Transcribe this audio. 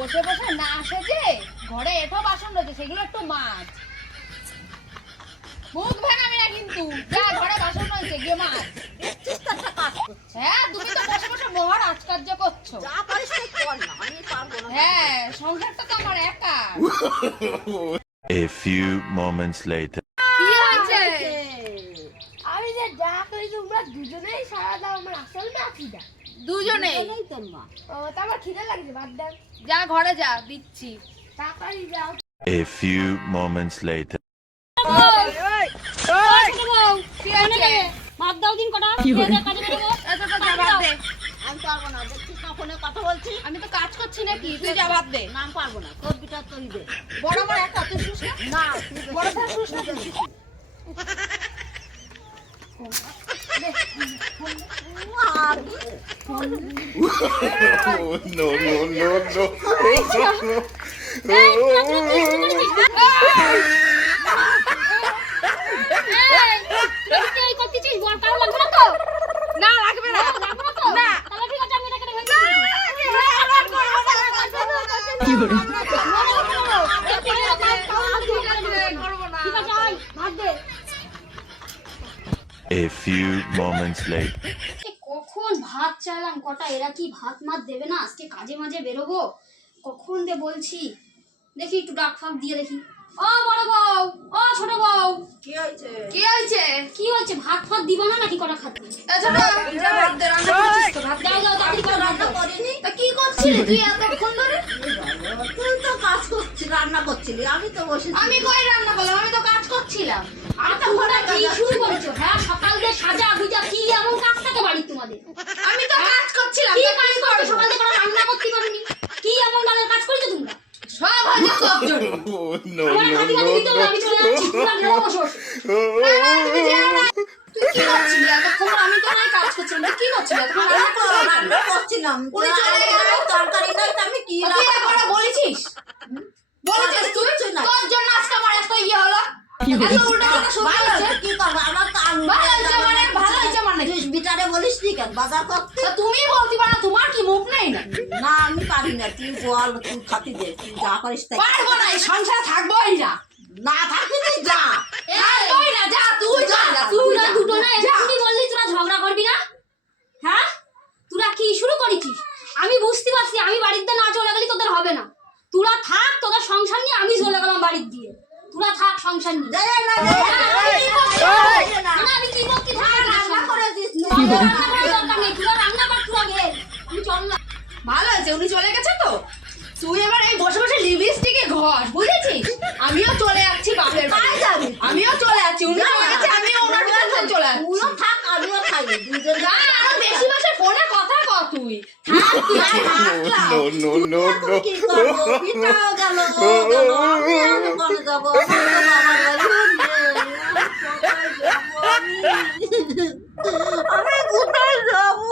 বসে বসে না সেজে ঘরে এটো বাসন রয়েছে, সেগুলো একটু মাছ। মুখ ভাঙাবি না কিন্তু, যা ঘরে বাসন রয়েছে গিয়ে মাছ। হ্যাঁ, তুমি তো বসে বসে মহা রাজকার্য করছো। হ্যাঁ, সংসারটা তো আমার একা। A few moments later. কি হয়েছে? আমি যে যা করি তোমরা দুজনেই সারা দাও, আমার আসল না খিদা। দুজনেই। ও তারপর খিদা লাগছে, বাদ দাও। যা ঘরে যা, দিচ্ছি। তাড়াতাড়ি যাও। A few moments later. কি হয়েছে? ভাত দাও দিন কটা কাজে বেরোবো। আচ্ছা, যা ভাত দে। আমি পারবো না, দেখছিস না ফোনে কথা বলছি। আমি তো কাজ করছি নাকি, তুই যা ভাত দে। নাম পারবো না, তোর বিটা তুই দে। বড় আমার একা, তুই শুস না? না তুই দে। বড় ভাই শুস না তুই? No, no, no, no. এই করতেছিস বড় কারো লাগবে না তো? না লাগবে না। লাগবে না তো? না। তাহলে ঠিক আছে, আমি এটাকে রেখে দিচ্ছি। ঠিক আছে, আয়, ভাত দে। A few moments later. কখন ভাত চাইলাম, কটা এরা কি ভাত মাত দেবে না? আজকে কাজে মাঝে বেরোবো, কখন দে বলছি। দেখি একটু ডাক ফাঁক দিয়ে দেখি। ও বড় বউ, ও ছোট বউ, কি হয়েছে? কি হয়েছে? কি হচ্ছে? ভাত ফাত দিব না নাকি কটা খাতে? আচ্ছা, যা ভাত দে, রান্না করছিস তো, ভাত দে। দাও দাও তাড়াতাড়ি করে ভাত রান্না দাও। করিনি। তা কি করছিলি তুই এতক্ষণ ধরে? তুই তো কাজ করছিস, রান্না করছিলি, আমি তো বসে আমি কই রান্না করলাম? আমি তো কাজ করছিলাম। আর তোমরা কি শুরু করেছো? হ্যাঁ, সকাল দিয়ে সাজা গুজা কি এমন কাজ থাকে বাড়ির তোমাদের? আমি তো কাজ করছিলাম। কি কাজ করো? সকাল থেকে কোনো রান্না করতে পারোনি? কি এমন গালের কাজ করেছো তোমরা? সব হয়েছে সব জন্য। Oh, no, আমার খাতি খাতি দিতে হবে, আমি চলে যাচ্ছি। তোমরা ঘরে বসো। তুই কি করছিলি এতক্ষণ? আমি তো নাই কাজ করছিলাম। তুই কি করছিলি এতক্ষণ? রান্না করছিলি? রান্না করছিলাম। উনি চলে গেল। তরকারি নাই তো আমি কি তুই একবার বলেছিস? বলেছিস তুই? তোর জন্য আজকে আমার এত ইয়ে হলো। এত উল্টাপাল্টা শুরু ভালো হয়েছে। হয়েছে, কি করবো? আমার তো আলু ভালো হয়েছে মানে? ভালো হয়েছে মানে? তুই বিটারে বলিস নি কেন বাজার করতে? তা তুমি বলতে পারো না, তোমার কি মুখ নেই না? না আমি পারি না, তুই বল, তুই খাতি দে, তুই যা পারিস তাই। পারবো না, এই সংসারে থাকবোই না। না থাকবি তুই যা। থাকবোই না, যা তুই যা। তোরা তুই যা। দুটো না এক্ষুনি বললি তোরা ঝগড়া করবি না? হ্যাঁ, তোরা কি শুরু করেছিস? আমি বুঝতে পারছি, আমি বাড়িতে না চলে গেলে তোদের হবে না। তোরা থাক, তোদের সংসার নিয়ে আমি চলে গেলাম বাড়ির দিয়ে। তোরা থাক সংসার নিয়ে। দে না, দে না। না, আমি কি করতে থাক রান্না করে দিস নি। দরকার নেই, তোরা রান্না কর, তোরা গে। আমি চললাম। ভালো হয়েছে, উনি চলে গেছে তো। তুই এবার এই বসে বসে লিপস্টিকে ঘষ, বুঝেছিস? আমিও চলে যাচ্ছি বাপের বাড়ি। আমিও চলে যাচ্ছি, উনি চলে গেছে, আমিও ওনার পিছনে চলে যাচ্ছি। তুইও থাক, আমিও খাই, দুজন না, আরো বেশি বসে ফোনে কথা কর তুই। থাক তুই, থাকলাম। No, no, no, no. কি করবো? পিঠাও গেল, ও গেল, আমি আর ওখানে যাবো, আমার তো বাবার বাড়ি। আমি কোথায় যাবো?